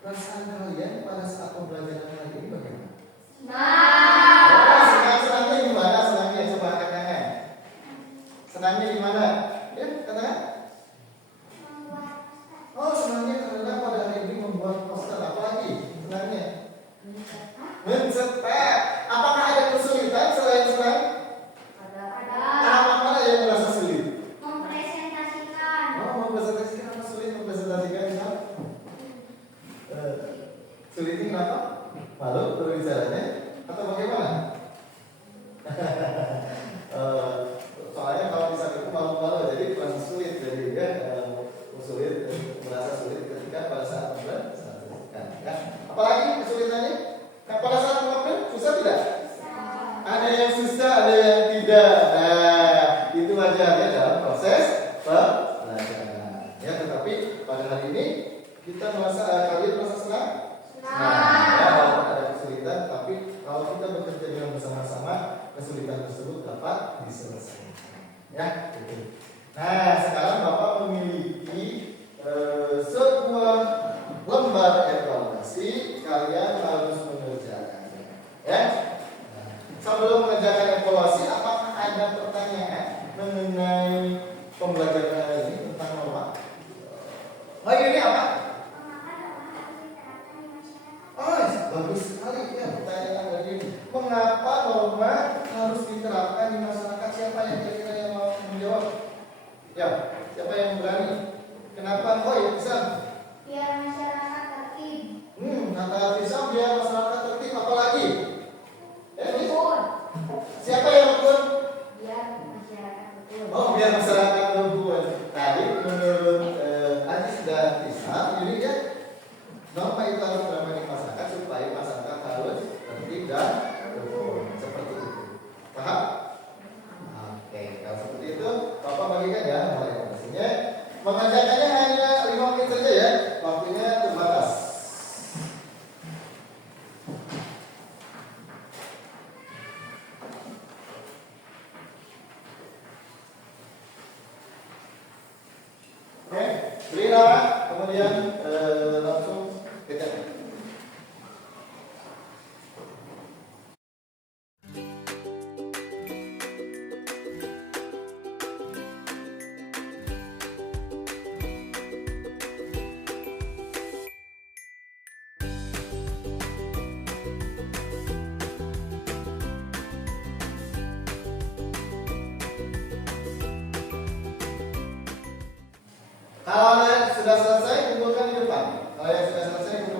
perasaan kalian pada saat pembelajaran kali ini bagaimana? Senangnya gimana? Senangnya coba angkat tangan. Senangnya gimana? Ya, katakan. Oh, senangnya karena pada hari ini membuat poster. Apa lagi? Senangnya mencetak. Apakah ada kesulitan selain senang? Apa mana yang merasa sulit? Mempresentasikan. Oh, mempresentasikan apa sulit? Mempresentasikan apa? Sulitnya kenapa? Malu berbicaranya atau bagaimana? Soalnya kalau bisa itu malu-malu, jadi merasa sulit, jadi ya sulit, merasa sulit ketika pada saat mempresentasikan. Ya. Apalagi kesulitannya? Nah, pada saat mengobrol susah tidak? Ada yang susah, ada yang tidak. Nah, itu wajar ya dalam proses pembelajaran. Ya, tetapi pada hari ini kita kalian merasa senang? Ya, walaupun ada kesulitan, tapi kalau kita bekerja dengan bersama-sama, kesulitan tersebut dapat diselesaikan. Ya, gitu. Nah, sekarang Bapak memiliki sebuah lembar evaluasi, kalian harus mengerjakannya. Ya. Nah, sebelum mengerjakan evaluasi, apakah ada pertanyaan mengenai pembelajaran hari ini tentang norma? Oh, ini apa? Oh, bagus sekali ya pertanyaan dari ini. Mengapa norma harus diterapkan di masyarakat? Siapa yang kira-kira yang mau menjawab? Ya, siapa yang berani? Kenapa? Oh ya, bisa. Biar masyarakat tertib. Kata bisa biar masyarakat tertib. Apa lagi? Ini? Rukun. Siapa yang rukun? Biar masyarakat rukun. Oh, biar masyarakat rukun. Tadi menurut Aji sudah bisa. Jadi ya, norma itu harus diterapkan di masyarakat supaya masyarakat harus tertib dan rukun. Seperti itu. Paham? Oke, kalau seperti itu, Bapak bagikan ya nomor evaluasinya. Mengerjakannya hanya 5 menit saja ya. Waktunya terbatas. Oke, beri nama, kemudian langsung kerjakan. Kalau sudah selesai, kumpulkan di depan. Kalau yang sudah selesai,